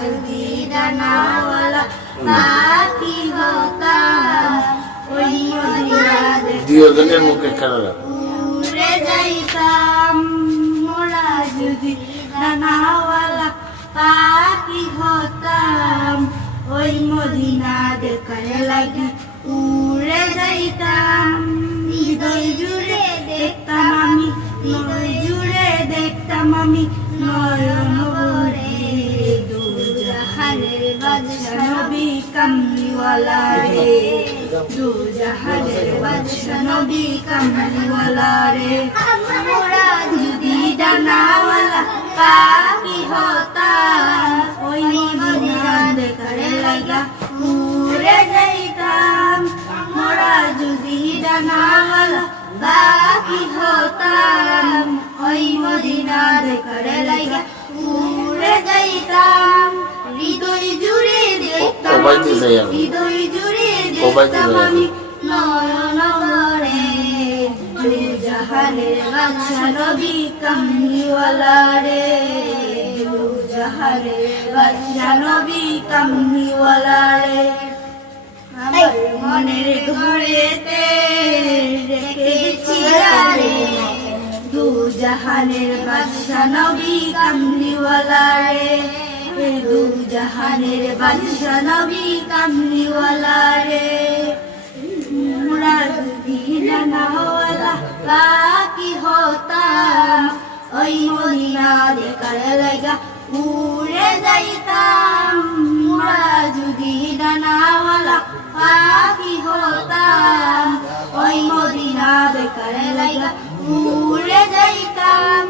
যদি ডানাওয়ালা পাখি হতাম ওই মদিনার দুজনের মুখে খেলা উড়ে যাইতাম মোরা যদি ডানাওয়ালা পাখি হতাম ওই মদিনা দেখার লাগি উড়ে যাইতাম হৃদয় জুড়ে দেখতাম আমি হৃদয় জুড়ে দেখতাম আমি নয়ন ভরে দু জাহানের বাদশা নবী কামলিওয়ালা রে দু জাহানের বাদশা নবী কামলিওয়ালা রে মোরা যদি ডানাওয়ালা পাখি হতাম ওই মদিনা দেখার লাগা উড়ে যাইতাম মোরা যদি ডানাওয়ালা পাখি হতাম ওই মদিনা দেখার লাগা উড়ে যাইতাম হৃদয় জুড়ে দেখতাম হৃদয় জুড়ে দেখতাম আমি নয়ন ভরে দু জাহানের বাদশা নবী কামলিওয়ালা রে দু জাহানের বাদশা নবী কামলিওয়ালা রে আমার মনের ঘরেতে রেখেছি রে দু জাহানের বাদশা নবী কামলিওয়ালা রে দু জাহানের বাদশা নবী কামলিওয়ালা রে মোরা যদি ডানাওয়ালা পাখি হতাম ওই মদিনা দেখার লাগা উড়ে যাইতাম মোরা যদি ডানাওয়ালা পাখি হতাম ওই মদিনা দেখার লাগা উড়ে যাইতাম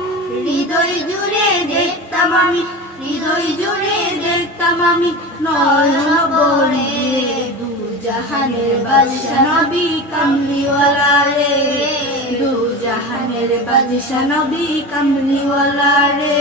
হৃদয় জুড়ে দেখতাম আমি হৃদয় জুড়ে দেখতাম আমি নয়ন ভরে দু জাহানের বাদশা নবী কামলিওয়ালা রে দু জাহানের বাদশা নবী কামলিওয়ালা রে।